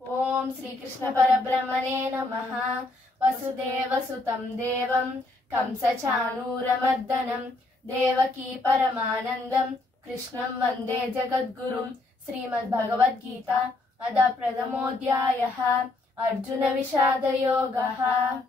ओम श्री कृष्ण परब्रह्मणे नमः। वसुदेवसुतं देवं कंसचाणूरमर्दनं देवकी परमानन्दं कृष्णं वन्दे जगद्गुरुं। श्रीमद्भगवद्गीता अथ प्रथमोऽध्यायः। अर्जुन विषादयोगः।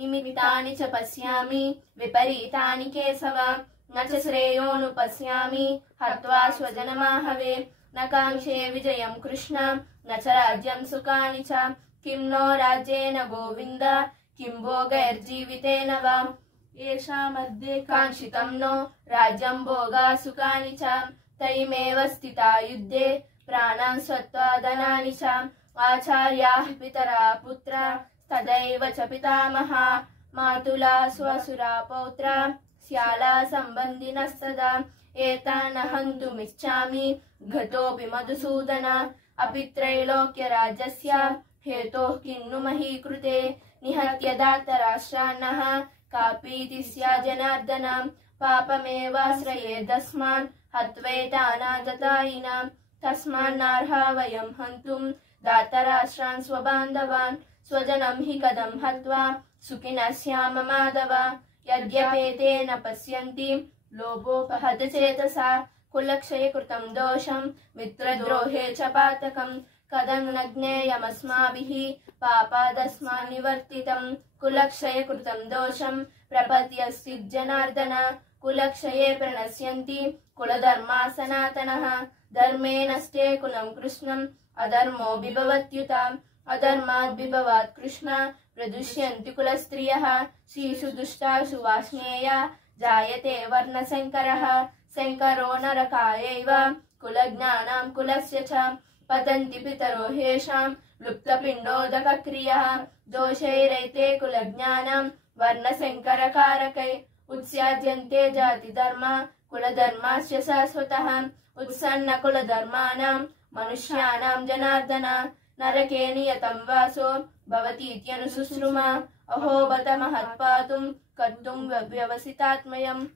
निमित्तानि च पश्यामि विपरीतानि केशव, न च श्रेयोनुपश्यामि हत्वा स्वजनमाहवे। न काङ्क्षे विजयं कृष्ण न च राज्यं सुखानि च, किं नो राज्येन गोविन्द किं भोगैर्जीवितेन वा। येषामद्य काङ्क्षितं नो राज्यं भोगा सुखानि च, तैमेव स्थिता युद्धे प्राणान् त्यक्त्वा धनानि च। आचार्याः पितरा पुत्रा तदैव च पितामहा, मातुला स्वसुरा पौत्रा श्याला सम्बन्धिनस्तदा। एतान् हन्तुमिच्छामि घटोऽपि मधुसूदन, अपि त्रैलोक्यराज्यस्य हेतोः किन्नु मही कृते। निहत्य धार्तराष्ट्रान्नः कापीति स्यात् जनार्दन, पापमेवाश्रयेदस्मान् हत्वैतानागतायिनां। तस्मान्नार्हा वयं हन्तुं धार्तराष्ट्रान् स्वबान्धवान्, स्वजनं हि कथं हत्वा सुखिनः स्याम माधव। यद्यपेतेन पश्यन्ति लोभोपहत चेतसा, कुलक्षये कृतं दोषं मित्रद्रोहे च पातकं। कथं न ज्ञेयमस्माभिः पापादस्मान् निवर्तितं। कुलक्षये कृतं दोषं प्रपद्यश्चित् जनार्दन, कुलक्षये प्रणश्यन्ति कुलधर्मा सनातनः। धर्मे नष्टे कुलं कृष्णम् अधर्मो विभवत्युता, अधर्माद् विभवात् कृष्ण प्रदुष्यन्ति कुलस्त्रियः। शिशु दुष्टासु वाष्णेया जायते वर्णशङ्करः, शङ्करो नरकायैव कुलज्ञानां कुलस्य च। पतन्ति पितरो ह्येषां लुप्तपिण्डोदकक्रियः, दोषैरैते कुलज्ञानां वर्णशङ्करकारकै। उत्स्याद्यन्ते जातिधर्मा कुलधर्मास्य शाश्वतः, उत्सन्न कुलधर्माणां मनुष्याणां जनार्दन। नरके नियतं वासो भवतीत्यनुशुश्रुमा, अहो बत महत्पातुं कर्तुं व्यवसितात्मयम्।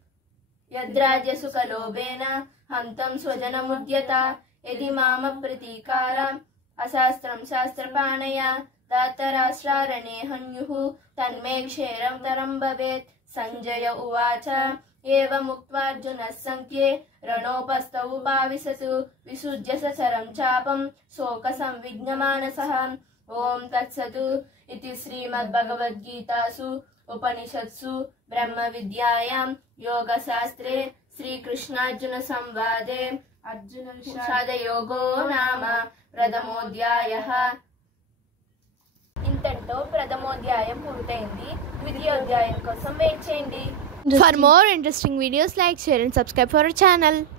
यद्राज्यसुखलोभेन हन्तं स्वजनमुद्यता, यदि मामप्रतीकारम् अशास्त्रं शास्त्रपाणया। धार्तराष्ट्रारणे हन्युः तन्मे क्षेरं तरं भवेत्। सञ्जय उवाच एवमुक्त्वार्जुनः सङ्ख्ये रणोपस्थौ उपाविशतु, विसृज्य सचरं चापं शोकसंविघ्नमानसः। ॐ तत्सत् इति श्रीमद्भगवद्गीतासु उपनिषत्सु ब्रह्मविद्यायां योगशास्त्रे श्रीकृष्णार्जुनसंवादे अर्जुनविषादयोगो नाम प्रथमोऽध्यायः। ఇంతటితో ప్రథమోధ్యాయం పూర్తయింది. ద్వితీయోధ్యాయం కోసం వెయిట్ చేయండి. For more interesting videos, like, share and subscribe for our channel.